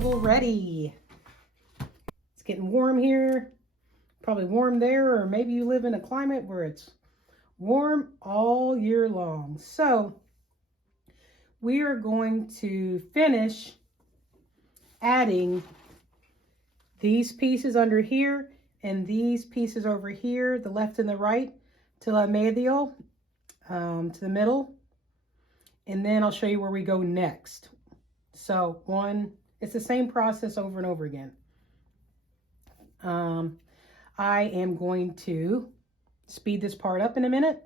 shovel ready. It's getting warm here, probably warm there, or maybe you live in a climate where it's warm all year long. So we are going to finish adding these pieces under here and these pieces over here, the left and the right, to la medio, to the middle. And then I'll show you where we go next. So it's the same process over and over again. I am going to speed this part up in a minute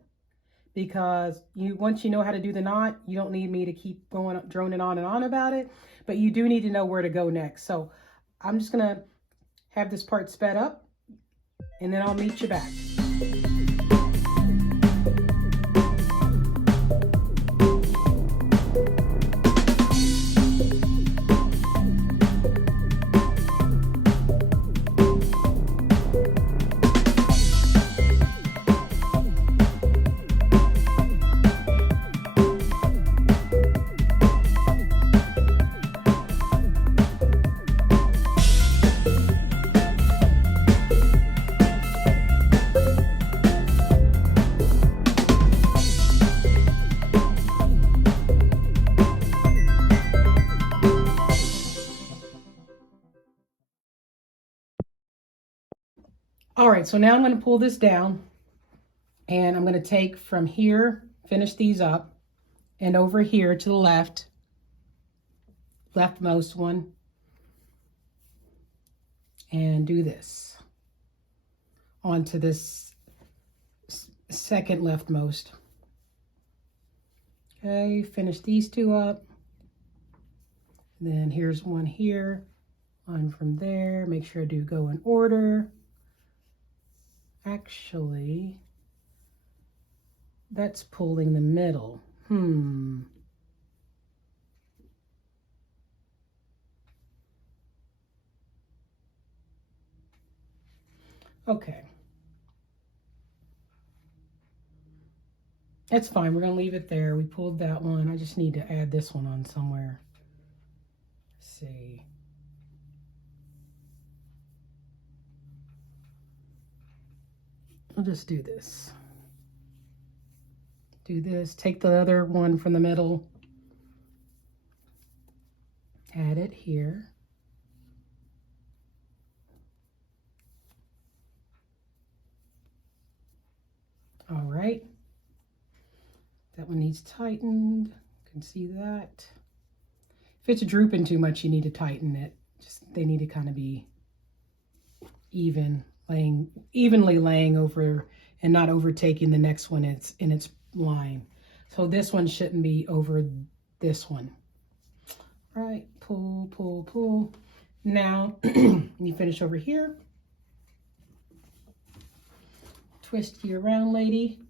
because once you know how to do the knot, you don't need me to keep droning on and on about it, but you do need to know where to go next. So I'm just gonna have this part sped up and then I'll meet you back. All right, so now I'm going to pull this down and I'm going to take from here, finish these up, and over here to the leftmost one, and do this onto this second leftmost. Okay, finish these two up. Then here's one here, one from there. Make sure I do go in order. Actually, that's pulling the middle. Okay. That's fine. We're going to leave it there. We pulled that one. I just need to add this one on somewhere. Let's see. I'll just do this. Do this. Take the other one from the middle. Add it here. All right. That one needs tightened. You can see that. If it's drooping too much, you need to tighten it. They need to kind of be evenly laying over and not overtaking the next one in its line. So this one shouldn't be over this one. All right, pull, pull, pull. Now you finish over here. Twist you around, lady.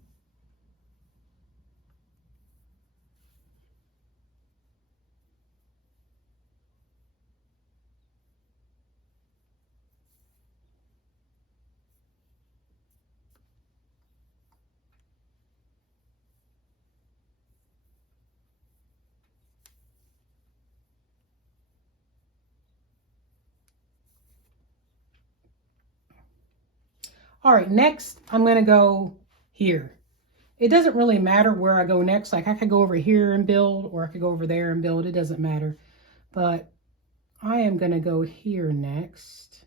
All right, next I'm going to go here. It doesn't really matter where I go next. Like I could go over here and build, or I could go over there and build. It doesn't matter. But I am going to go here next.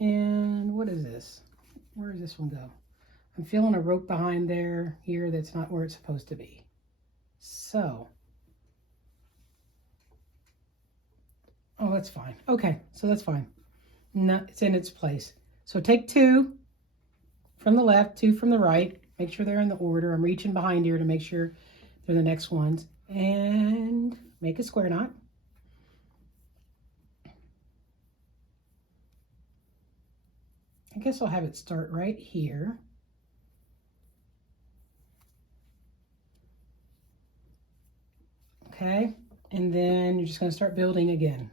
And what is this? Where does this one go? I'm feeling a rope behind there, here, that's not where it's supposed to be. So, oh, that's fine. Okay, so that's fine. No, it's in its place. So take two from the left, two from the right. Make sure they're in the order. I'm reaching behind here to make sure they're the next ones. And make a square knot. I guess I'll have it start right here. Okay, and then you're just going to start building again.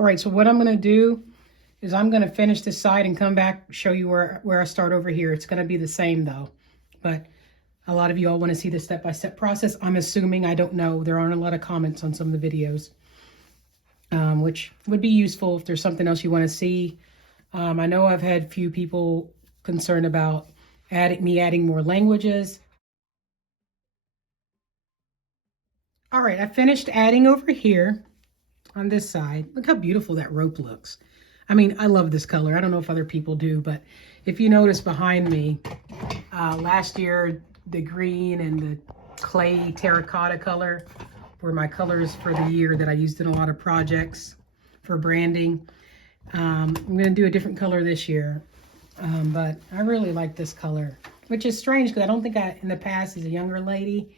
All right, so what I'm going to do is I'm going to finish this side and come back, show you where I start over here. It's going to be the same though, but a lot of you all want to see the step-by-step process. I'm assuming, I don't know. There aren't a lot of comments on some of the videos, which would be useful if there's something else you want to see. I know I've had few people concerned about me adding more languages. All right, I finished adding over here on this side. Look how beautiful that rope looks. I mean, I love this color. I don't know if other people do, but if you notice behind me, last year, the green and the clay terracotta color were my colors for the year that I used in a lot of projects for branding. I'm going to do a different color this year, but I really like this color, which is strange because I don't think in the past, as a younger lady,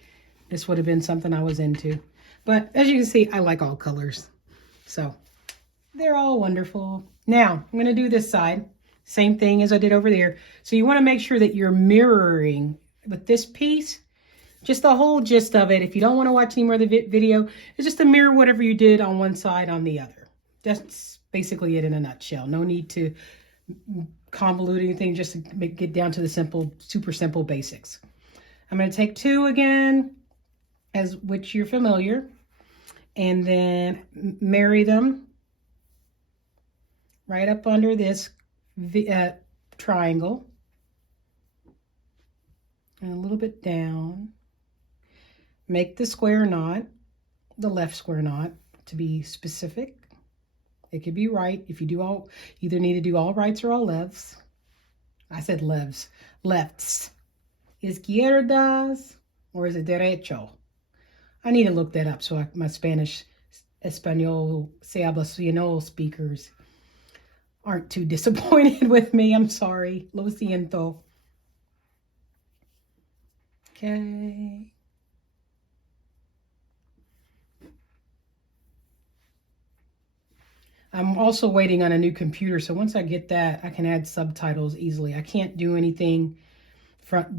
this would have been something I was into. But as you can see, I like all colors. So they're all wonderful. Now, I'm going to do this side. Same thing as I did over there. So you want to make sure that you're mirroring with this piece, just the whole gist of it. If you don't want to watch any more of the video, it's just to mirror whatever you did on one side on the other. That's basically it in a nutshell. No need to convolute anything, just to get down to the simple, super simple basics. I'm going to take 2 again, which you're familiar, and then marry them right up under this triangle and a little bit down. Make the square knot, the left square knot, to be specific. It could be right if you either need to do all rights or all lefts. I said lefts. Izquierdas, or is it derecho? I need to look that up so my Spanish, Espanol, se habla español speakers aren't too disappointed with me. I'm sorry. Lo siento. Okay. I'm also waiting on a new computer, so once I get that, I can add subtitles easily. I can't do anything,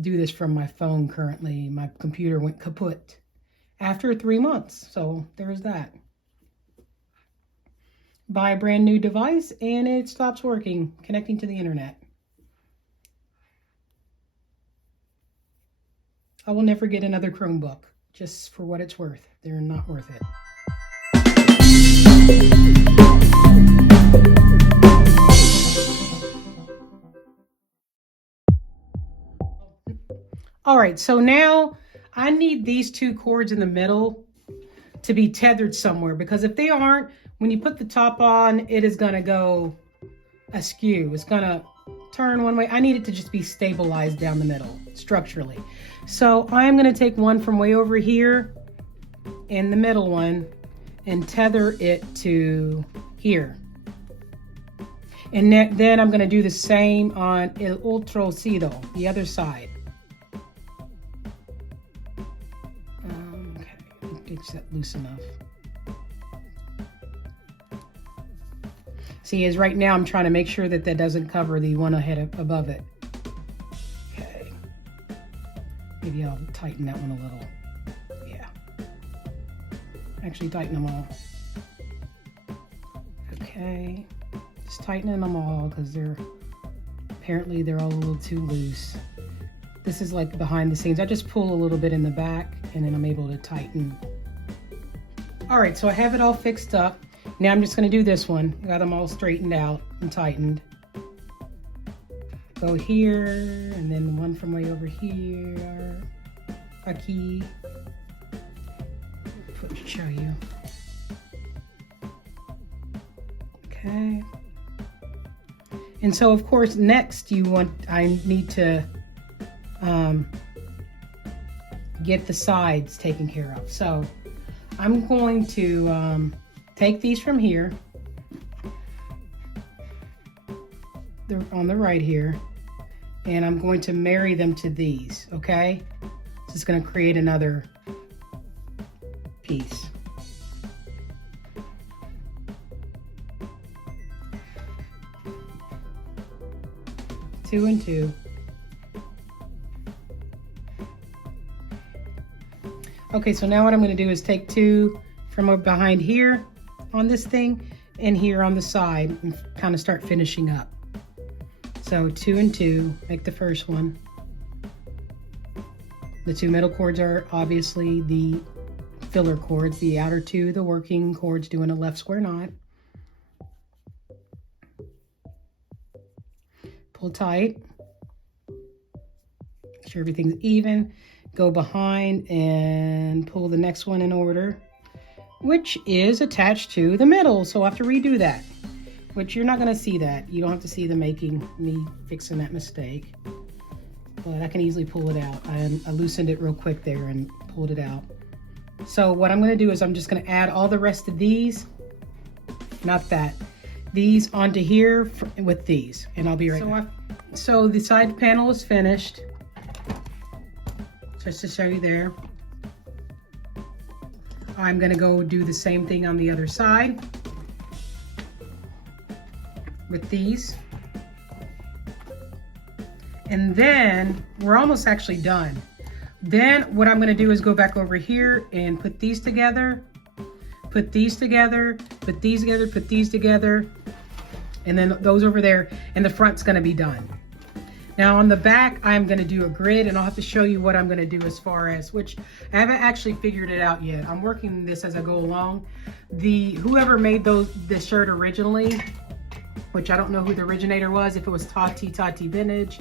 do this from my phone currently. My computer went kaput after 3 months, so there's that. Buy a brand new device and it stops working, connecting to the internet. I will never get another Chromebook, just for what it's worth. They're not worth it. All right, so now I need these 2 cords in the middle to be tethered somewhere, because if they aren't, when you put the top on, it is gonna go askew. It's gonna turn one way. I need it to just be stabilized down the middle structurally. So I'm gonna take one from way over here and the middle one and tether it to here. And then I'm gonna do the same on el otro lado, the other side. Okay, get that loose enough. See, as right now I'm trying to make sure that that doesn't cover the one ahead above it. Okay. Maybe I'll tighten that one a little. Yeah. Actually tighten them all. Okay. Just tightening them all because apparently they're all a little too loose. This is like behind the scenes. I just pull a little bit in the back and then I'm able to tighten. All right, so I have it all fixed up. Now I'm just going to do this one. Got them all straightened out and tightened. Go here, and then the one from way over here. Aquí. Show you. Okay. And so, of course, next I need to get the sides taken care of. So I'm going to take these from here. They're on the right here. And I'm going to marry them to these, okay? So it's going to create another piece. Two and two. Okay, so now what I'm going to do is take two from behind here on this thing and here on the side and kind of start finishing up. So 2 and 2 make the first one. The 2 middle cords are obviously the filler cords, the outer 2, the working cords doing a left square knot. Pull tight. Make sure everything's even. Go behind and pull the next one in order, which is attached to the middle. So I have to redo that, which you're not going to see that. You don't have to see me fixing that mistake. But I can easily pull it out. I loosened it real quick there and pulled it out. So what I'm going to do is I'm just going to add all the rest of these, not that, these onto here with these, and I'll be right back. So the side panel is finished. Just to show you there. I'm going to go do the same thing on the other side with these. And then we're almost actually done. Then what I'm going to do is go back over here and put these together, put these together, put these together, put these together, and then those over there, and the front's going to be done. Now on the back, I'm going to do a grid, and I'll have to show you what I'm going to do as far as, which I haven't actually figured it out yet. I'm working this as I go along. Whoever made this shirt originally, which I don't know who the originator was, if it was Tati Vintage,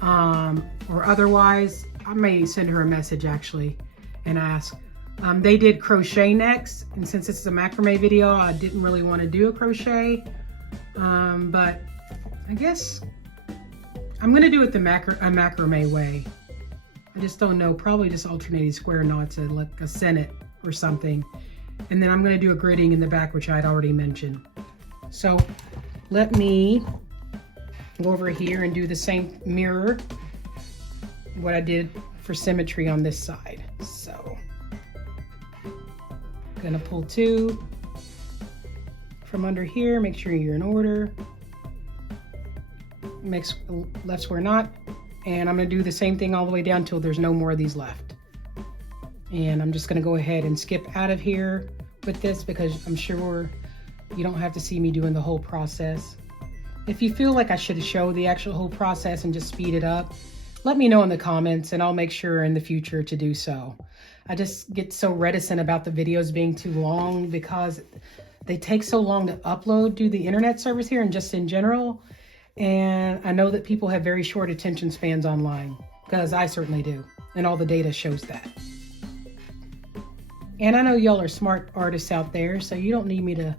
or otherwise, I may send her a message actually and ask. They did crochet necks, and since this is a macrame video, I didn't really want to do a crochet, but I guess I'm gonna do it the macrame way. I just don't know, probably just alternating square knots like a Senate or something. And then I'm gonna do a gridding in the back, which I had already mentioned. So let me go over here and do the same mirror, what I did for symmetry on this side. So I'm gonna pull 2 from under here, make sure you're in order. Makes a left square knot, and I'm going to do the same thing all the way down till there's no more of these left. And I'm just going to go ahead and skip out of here with this because I'm sure you don't have to see me doing the whole process. If you feel like I should show the actual whole process and just speed it up, let me know in the comments and I'll make sure in the future to do so. I just get so reticent about the videos being too long because they take so long to upload to the internet service here and just in general. And I know that people have very short attention spans online, because I certainly do, and all the data shows that. And I know y'all are smart artists out there, so you don't need me to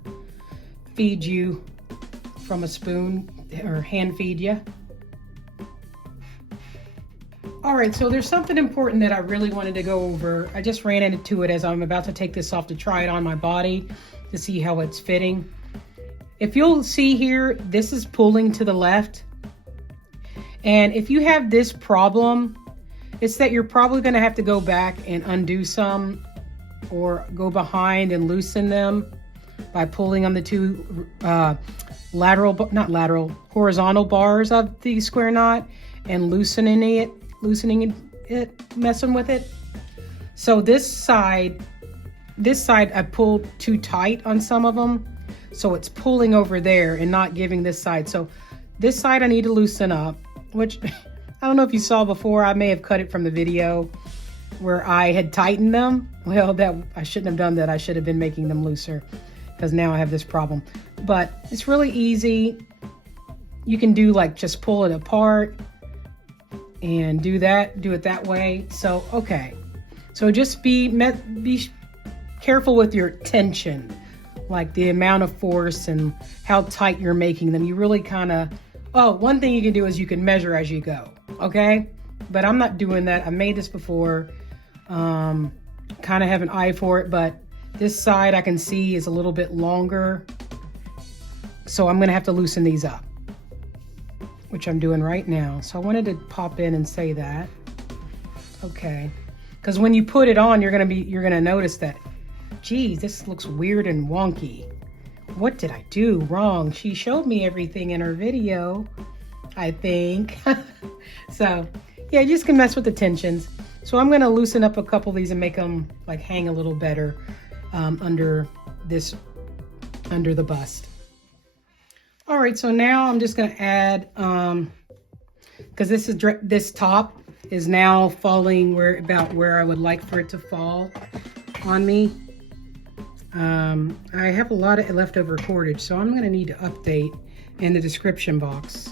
feed you from a spoon or hand feed you. All right, so there's something important that I really wanted to go over. I just ran into it as I'm about to take this off to try it on my body to see how it's fitting. If you'll see here, this is pulling to the left. And if you have this problem, it's that you're probably going to have to go back and undo some or go behind and loosen them by pulling on the 2 horizontal bars of the square knot and loosening it, messing with it. So this side I pulled too tight on some of them. So it's pulling over there and not giving this side. So this side I need to loosen up, which I don't know if you saw before. I may have cut it from the video where I had tightened them. Well, I shouldn't have done that. I should have been making them looser because now I have this problem. But it's really easy. You can do like just pull it apart and do it that way. So, okay. So just be careful with your tension. Like the amount of force and how tight you're making them. You really kind of, one thing you can do is you can measure as you go, okay? But I'm not doing that. I made this before, kind of have an eye for it, but this side I can see is a little bit longer. So I'm gonna have to loosen these up, which I'm doing right now. So I wanted to pop in and say that, okay? Because when you put it on, you're gonna notice that, geez, this looks weird and wonky. What did I do wrong? She showed me everything in her video, I think. So, yeah, you just can mess with the tensions. So I'm gonna loosen up a couple of these and make them like hang a little better under this under the bust. All right, so now I'm just gonna add, because this top is now falling about where I would like for it to fall on me. I have a lot of leftover cordage, so I'm gonna need to update in the description box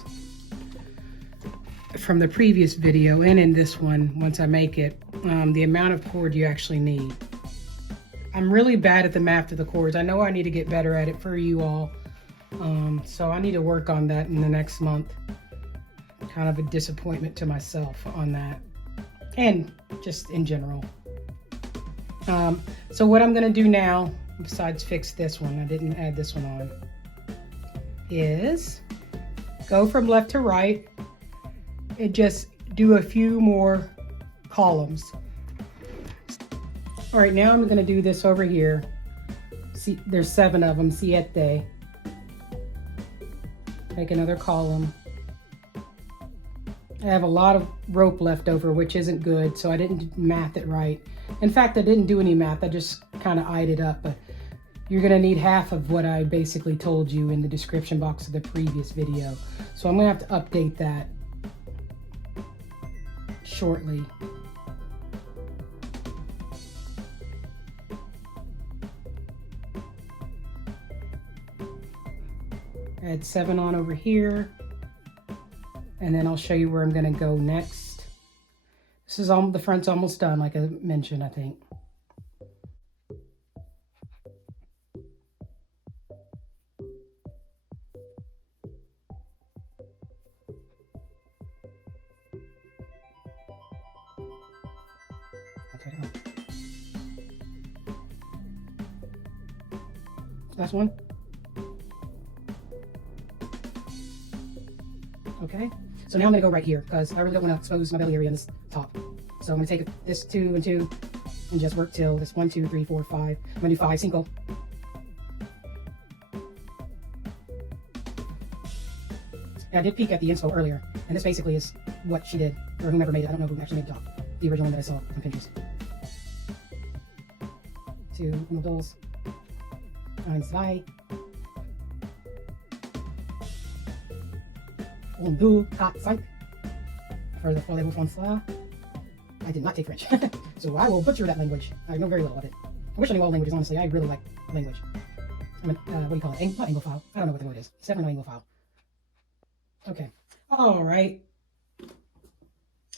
from the previous video and in this one, once I make it, the amount of cord you actually need. I'm really bad at the math of the cords. I know I need to get better at it for you all. So I need to work on that in the next month. Kind of a disappointment to myself on that, and just in general. So what I'm gonna do now, besides fix this one, I didn't add this one on, is go from left to right and just do a few more columns. All right, now I'm gonna do this over here. See, there's 7 of them, siete. Make another column. I have a lot of rope left over, which isn't good, so I didn't math it right. In fact, I didn't do any math, I just kind of eyed it up, but you're gonna need half of what I basically told you in the description box of the previous video. So I'm gonna have to update that shortly. Add 7 on over here, and then I'll show you where I'm gonna go next. This is the front's almost done, like I mentioned, I think. Last one. Okay, so now I'm gonna go right here because I really don't want to expose my belly area in this top. So I'm gonna take this 2 and 2 and just work till this 1, 2, 3, 4, 5. I'm gonna do 5 single. And I did peek at the inspo earlier, and this basically is what she did, or whomever made it. I don't know who actually made the top. The original one that I saw on Pinterest. 2 Nudos. 1, 2. On 2, 4, 5. For the parlez-vous français. I did not take French, so I will butcher that language. I know very little of it. I wish I knew all languages, honestly. I really like language. I'm a, what do you call it? Not Anglophile. I don't know what the word is. It's definitely not Anglophile. Okay. All right.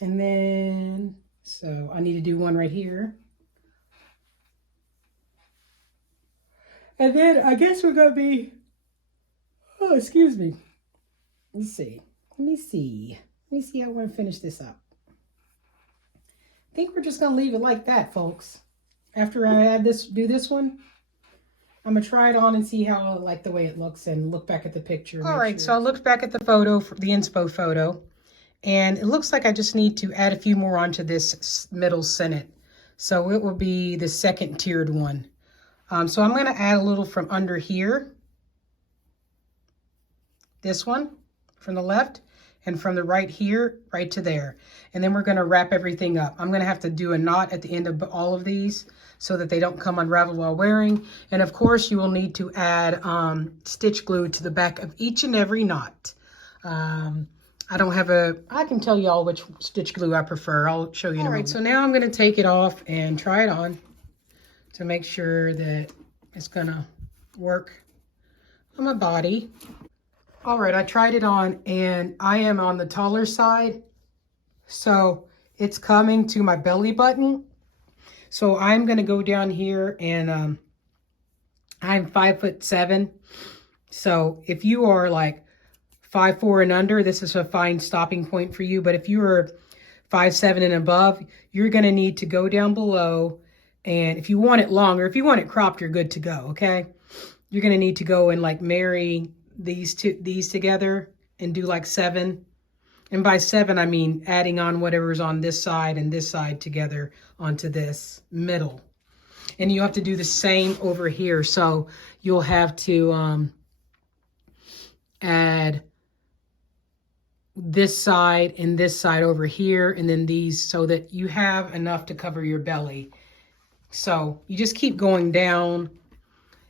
And then, so I need to do one right here. And then I guess we're going to be, oh, excuse me. Let's see. Let me see how I want to finish this up. I think we're just going to leave it like that, folks. After I add this, do this one, I'm going to try it on and see how I like the way it looks and look back at the picture. All right, so I looked back at the photo, the inspo photo, and it looks like I just need to add a few more onto this middle sennit. So it will be the second tiered one. So I'm going to add a little from under here. This one from the left, and from the right here, right to there. And then we're going to wrap everything up. I'm going to have to do a knot at the end of all of these so that they don't come unraveled while wearing. And of course, you will need to add stitch glue to the back of each and every knot. I can tell y'all which stitch glue I prefer. I'll show you in a moment. All right, so now I'm going to take it off and try it on to make sure that it's going to work on my body. All right, I tried it on and I am on the taller side. So it's coming to my belly button. So I'm going to go down here and I'm 5'7". So if you are like 5'4" and under, this is a fine stopping point for you. But if you are 5'7" and above, you're going to need to go down below. And if you want it longer, if you want it cropped, you're good to go, okay? You're going to need to go and like marry these together and do like 7. And by 7, I mean adding on whatever's on this side and this side together onto this middle. And you have to do the same over here. So you'll have to add this side and this side over here, and then these, so that you have enough to cover your belly. So you just keep going down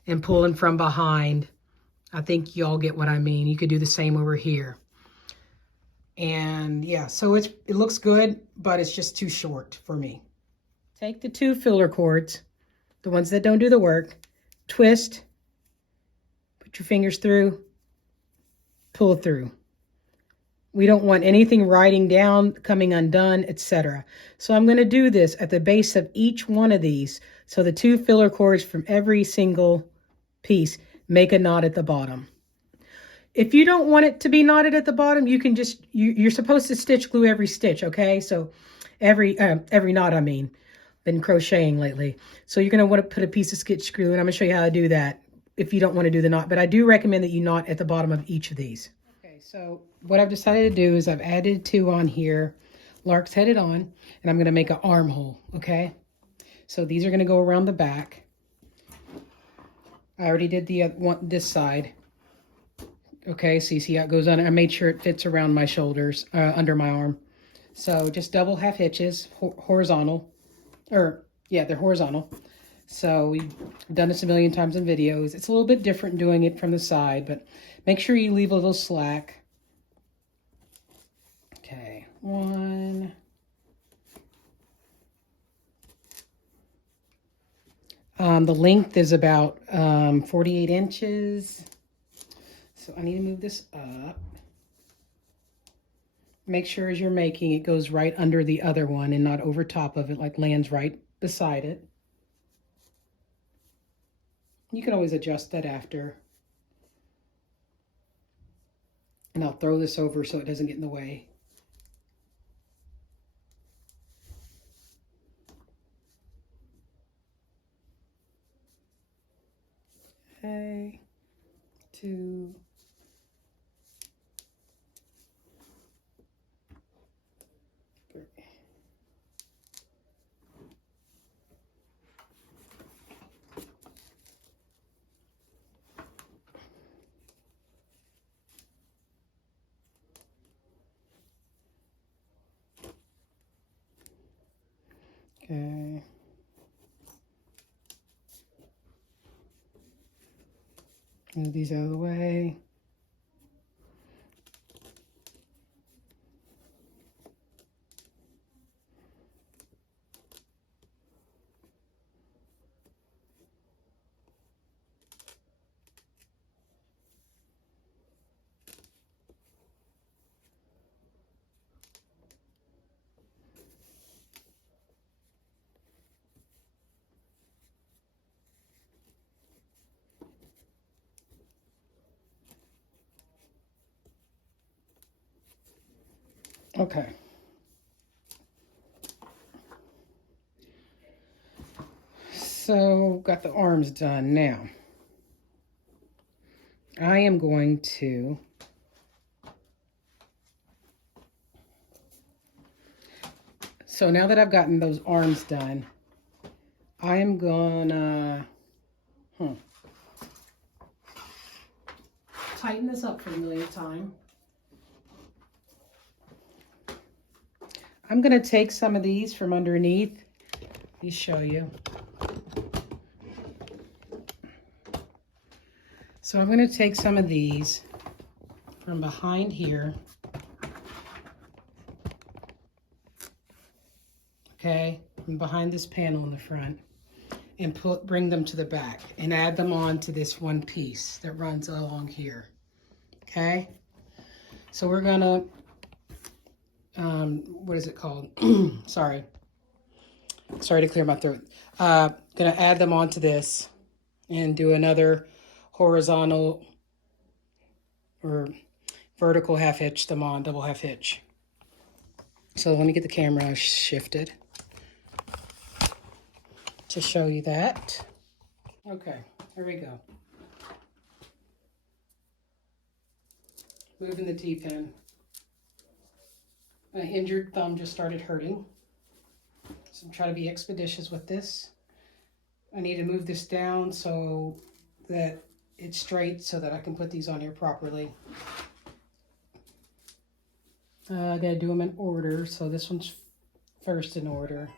and pulling from behind. I think y'all get what I mean. You could do the same over here. And yeah, so it looks good, but it's just too short for me. Take the 2 filler cords, the ones that don't do the work, twist, put your fingers through, pull through. We don't want anything riding down, coming undone, etc. So I'm going to do this at the base of each one of these. So the 2 filler cords from every single piece make a knot at the bottom. If you don't want it to be knotted at the bottom, you can just, you're supposed to stitch glue every stitch, okay? So every knot, I mean. Been crocheting lately. So you're going to want to put a piece of stitch glue, and I'm going to show you how to do that if you don't want to do the knot. But I do recommend that you knot at the bottom of each of these. Okay, so what I've decided to do is I've added 2 on here, lark's headed on, and I'm going to make an armhole, okay? So these are going to go around the back. I already did the one this side. Okay, so you see how it goes on. I made sure it fits around my shoulders, under my arm. So just double half hitches, horizontal. Or, yeah, they're horizontal. So we've done this a million times in videos. It's a little bit different doing it from the side, but make sure you leave a little slack. Okay, 1. The length is about 48 inches. So I need to move this up. Make sure as you're making, it goes right under the other one and not over top of it, like lands right beside it. You can always adjust that after. And I'll throw this over so it doesn't get in the way. Okay, 2. Okay. Move these out of the way. Okay. So got the arms done. Now I am going to now that I've gotten those arms done, I am gonna tighten this up for the millionth time. I'm going to take some of these from underneath. Let me show you. So I'm going to take some of these from behind here. Okay, from behind this panel in the front, and bring them to the back and add them on to this one piece that runs along here. Okay, so we're going to what is it called? Sorry to clear my throat. Gonna add them onto this and do another horizontal or vertical half hitch them on, double half hitch. So let me get the camera shifted to show you that. Okay, here we go. Moving the T-pin. My injured thumb just started hurting, so I'm trying to be expeditious with this. I need to move this down so that it's straight so that I can put these on here properly. I gotta do them in order, so this one's first in order.